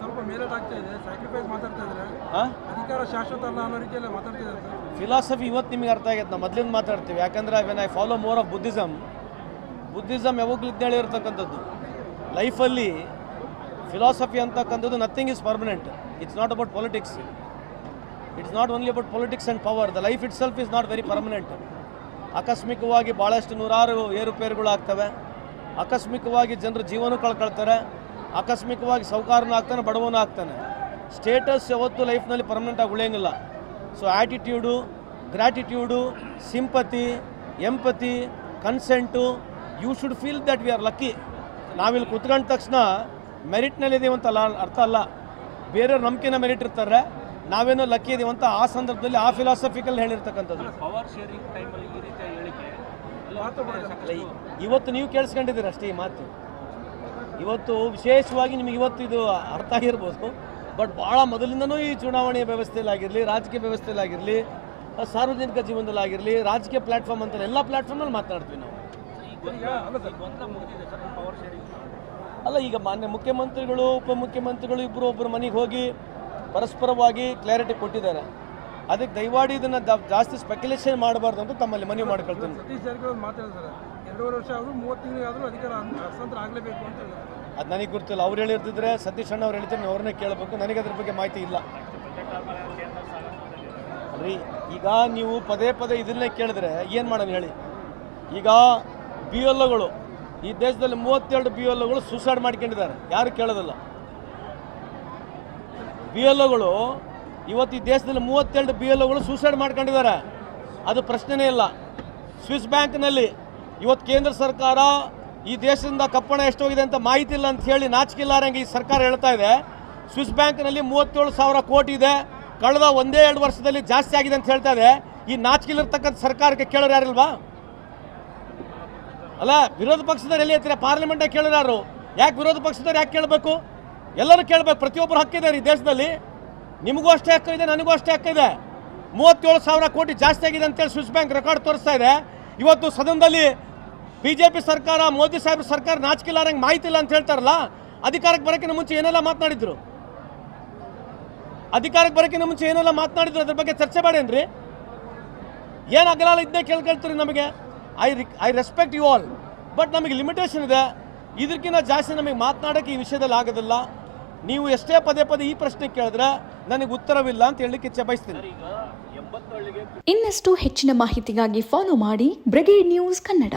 ಸ್ವಲ್ಪ ಮೇಲೇಟ್ ಆಗ್ತಾ ಇದೆ, ಸ್ಯಾಕ್ರಿಫೈಸ್ ಮಾತಾಡ್ತಾ ಇದ್ದಾರೆ, ಅಧಿಕಾರ ಶಾಶ್ವತ ಅಲ್ಲ ಅನ್ನೋ ರೀತಿಯಲ್ಲಿ ಮಾತಾಡ್ತಿದ್ದಾರೆ. ಫಿಲಾಸಫಿ ಇವತ್ತು ನಿಮಗೆ ಅರ್ಥ ಆಗೈತೆ. ನಾವು ಮೊದಲಿಂದ ಮಾತಾಡ್ತೀವಿ, ಯಾಕಂದ್ರೆ when I follow more of Buddhism ಯಾವಾಗಲೂ ಇದ್ದೇಳಿ ಇರ್ತಕ್ಕಂಥದ್ದು. ಲೈಫಲ್ಲಿ ಫಿಲಾಸಫಿ ಅಂತಕ್ಕಂಥದ್ದು nothing is permanent. It's not about politics. It's not only about politics and power. The life it self is not very permanent. ಆಕಸ್ಮಿಕವಾಗಿ ಭಾಳಷ್ಟು ನೂರಾರು ಏರುಪೇರುಗಳಾಗ್ತವೆ. ಆಕಸ್ಮಿಕವಾಗಿ ಜನರು ಜೀವನ ಕಳ್ಕೊಳ್ತಾರೆ. ಆಕಸ್ಮಿಕವಾಗಿ ಸೌಕಾರನೂ ಆಗ್ತಾನೆ, ಬಡವನೂ ಆಗ್ತಾನೆ. ಸ್ಟೇಟಸ್ ಯಾವತ್ತೂ ಲೈಫ್ನಲ್ಲಿ ಪರ್ಮನೆಂಟಾಗಿ ಉಳಿಯೋಂಗಿಲ್ಲ. So attitude, gratitude, sympathy, empathy, consent, you should feel that we are lucky. ನಾವಿಲ್ಲಿ ಕುತ್ಕೊಂಡ ತಕ್ಷಣ ಮೆರಿಟ್ನಲ್ಲಿದ್ದೀವಿ ಅಂತಲ್ಲ ಅರ್ಥ ಅಲ್ಲ. ಬೇರೆಯವ್ರು ನಂಬಿಕೆನ ಮೆರಿಟ್ ಇರ್ತಾರೆ, ನಾವೇನೋ ಲಕ್ಕಿ ಇದೀವಿ ಅಂತ ಆ ಸಂದರ್ಭದಲ್ಲಿ ಆ ಫಿಲಾಸಫಿಕಲ್ ಹೇಳಿರ್ತಕ್ಕಂಥದ್ದು. ಇವತ್ತು ನೀವು ಕೇಳಿಸ್ಕೊಂಡಿದ್ದೀರ ಅಷ್ಟೇ ಈ ಮಾತು. ಇವತ್ತು ವಿಶೇಷವಾಗಿ ನಿಮಗೆ ಇವತ್ತು ಇದು ಅರ್ಥ ಆಗಿರ್ಬೋದು. ಬಟ್ ಭಾಳ ಮೊದಲಿಂದನೂ ಈ ಚುನಾವಣೆಯ ವ್ಯವಸ್ಥೆಯಲ್ಲಾಗಿರಲಿ, ರಾಜಕೀಯ ವ್ಯವಸ್ಥೆಯಲ್ಲಾಗಿರಲಿ, ಸಾರ್ವಜನಿಕ ಜೀವನದಲ್ಲಾಗಿರಲಿ, ರಾಜಕೀಯ ಪ್ಲ್ಯಾಟ್ಫಾರ್ಮ್ ಅಂತ ಎಲ್ಲ ಪ್ಲ್ಯಾಟ್ಫಾರ್ಮಲ್ಲಿ ಮಾತನಾಡ್ತೀವಿ ನಾವು. ಅಲ್ಲ, ಈಗ ಮಾನ್ಯ ಮುಖ್ಯಮಂತ್ರಿಗಳು, ಉಪಮುಖ್ಯಮಂತ್ರಿಗಳು ಇಬ್ಬರು ಒಬ್ಬರು ಮನೆಗೆ ಹೋಗಿ ಪರಸ್ಪರವಾಗಿ ಕ್ಲಾರಿಟಿ ಕೊಟ್ಟಿದ್ದಾರೆ. ಅದಕ್ಕೆ ದಯಮಾಡಿ ಇದನ್ನು ಜಾಸ್ತಿ ಸ್ಪೆಕ್ಯುಲೇಷನ್ ಮಾಡಬಾರ್ದು ಅಂತ ತಮ್ಮಲ್ಲಿ ಮನವಿ ಮಾಡ್ಕೊಳ್ತೀನಿ. ಸತೀಶ್ ಜಾರಕಿಹೊಳಿ ಮಾತಾಡ್ತಾರೆ, 2.5 ವರ್ಷ ಆದರೂ 30 ತಿಂಗಳಿಗಾದರೂ ಅಧಿಕಾರ ಹಸ್ತಾಂತರ ಆಗಲೇಬೇಕು ಅಂತ ಹೇಳಿದ್ದಾರೆ. ಅದು ನನಗೆ ಗೊತ್ತಿಲ್ಲ. ಅವ್ರು ಹೇಳಿರ್ತಿದ್ರೆ, ಸತೀಶ್ ಅಣ್ಣ ಅವ್ರು ಹೇಳ್ತಾರೆ, ಅವ್ರನ್ನೇ ಕೇಳಬೇಕು. ನನಗೆ ಅದ್ರ ಬಗ್ಗೆ ಮಾಹಿತಿ ಇಲ್ಲ ರೀ. ಈಗ ನೀವು ಪದೇ ಪದೇ ಇದನ್ನೇ ಕೇಳಿದ್ರೆ ಏನು ಮಾಡೋಣ ಹೇಳಿ. ಈಗ ಬಿ ಎಲ್ ಒಗಳು ಈ ದೇಶದಲ್ಲಿ 32 ಬಿ ಎಲ್ ಒಗಳು ಸೂಸೈಡ್ ಮಾಡ್ಕೊಂಡಿದ್ದಾರೆ. ಯಾರು ಕೇಳೋದಿಲ್ಲ. ಬಿ ಎಲ್ ಒಗಳು ಇವತ್ತು ಈ ದೇಶದಲ್ಲಿ 32 ಬಿ ಎಲ್ ಒಗಳು ಸೂಸೈಡ್ ಮಾಡ್ಕೊಂಡಿದ್ದಾರೆ. ಅದು ಪ್ರಶ್ನೆನೇ ಇಲ್ಲ. ಸ್ವಿಸ್ ಬ್ಯಾಂಕ್ನಲ್ಲಿ ಇವತ್ತು ಕೇಂದ್ರ ಸರ್ಕಾರ ಈ ದೇಶದಿಂದ ಕಪ್ಪಣ ಎಷ್ಟೋಗಿದೆ ಅಂತ ಮಾಹಿತಿ ಇಲ್ಲ ಅಂತ ಹೇಳಿ ನಾಚಿಕೆಲ್ಲಾರಂಗೆ ಈ ಸರ್ಕಾರ ಹೇಳ್ತಾ ಇದೆ. ಸ್ವಿಸ್ ಬ್ಯಾಂಕ್ನಲ್ಲಿ 37,000 ಕೋಟಿ ಇದೆ, ಕಳೆದ 1-2 ವರ್ಷದಲ್ಲಿ ಜಾಸ್ತಿ ಆಗಿದೆ ಅಂತ ಹೇಳ್ತಾ ಇದೆ. ಈ ನಾಚಿಕೆಲಿರ್ತಕ್ಕಂಥ ಸರ್ಕಾರಕ್ಕೆ ಕೇಳೋರು ಯಾರಿಲ್ವಾ? ಅಲ್ಲ, ವಿರೋಧ ಪಕ್ಷದವ್ರು ಎಲ್ಲಿ ಹೇಳ್ತಾರೆ? ಪಾರ್ಲಿಮೆಂಟಾಗಿ ಕೇಳೋರು ಯಾರು? ಯಾಕೆ ವಿರೋಧ ಪಕ್ಷದವ್ರು ಯಾಕೆ ಕೇಳಬೇಕು? ಎಲ್ಲರೂ ಕೇಳಬೇಕು. ಪ್ರತಿಯೊಬ್ಬರು ಹಕ್ಕಿದೆ ಈ ದೇಶದಲ್ಲಿ. ನಿಮಗೂ ಅಷ್ಟೇ ಹಕ್ಕಿದೆ, ನನಗೂ ಅಷ್ಟೇ ಹಕ್ಕಿದೆ. 37,000 ಕೋಟಿ ಜಾಸ್ತಿ ಆಗಿದೆ ಅಂತೇಳಿ ಸ್ವಿಸ್ ಬ್ಯಾಂಕ್ ರೆಕಾರ್ಡ್ ತೋರಿಸ್ತಾ ಇದೆ. ಇವತ್ತು ಸದನದಲ್ಲಿ BJP ಸರ್ಕಾರ, ಮೋದಿ ಸಾಹೇಬ್ರ ಸರ್ಕಾರ ನಾಚಿಕೆಲ್ಲಾರಂಗೆ ಮಾಹಿತಿ ಇಲ್ಲ ಅಂತ ಹೇಳ್ತಾರಲ್ಲ. ಅಧಿಕಾರಕ್ಕೆ ಬರೋಕ್ಕಿಂತ ಮುಂಚೆ ಏನೆಲ್ಲ ಮಾತನಾಡಿದ್ರು? ಅದ್ರ ಬಗ್ಗೆ ಚರ್ಚೆ ಮಾಡೇನ್ರಿ? ಏನಾಗಲ್ಲ ಇದನ್ನೇ ಕೇಳ್ಕೊಳ್ತೀರಿ ನಮಗೆ. I respect you all, but ನಮಗೆ ಲಿಮಿಟೇಷನ್ ಇದೆ. ಇದಕ್ಕಿಂತ ಜಾಸ್ತಿ ನಮಗೆ ಮಾತನಾಡೋಕ್ಕೆ ಈ ವಿಷಯದಲ್ಲಿ ಆಗೋದಿಲ್ಲ. ನೀವು ಎಷ್ಟೇ ಪದೇ ಈ ಪ್ರಶ್ನೆ ಕೇಳಿದ್ರೆ ನನಗೆ ಉತ್ತರವಿಲ್ಲ ಅಂತ ಹೇಳಲಿಕ್ಕೆ ಇಚ್ಛೆ ಬಯಸ್ತೀನಿ. ಇನ್ನಷ್ಟು ಹೆಚ್ಚಿನ ಮಾಹಿತಿಗಾಗಿ ಫಾಲೋ ಮಾಡಿ ಬ್ರಿಗೇಡ್ ನ್ಯೂಸ್ ಕನ್ನಡ.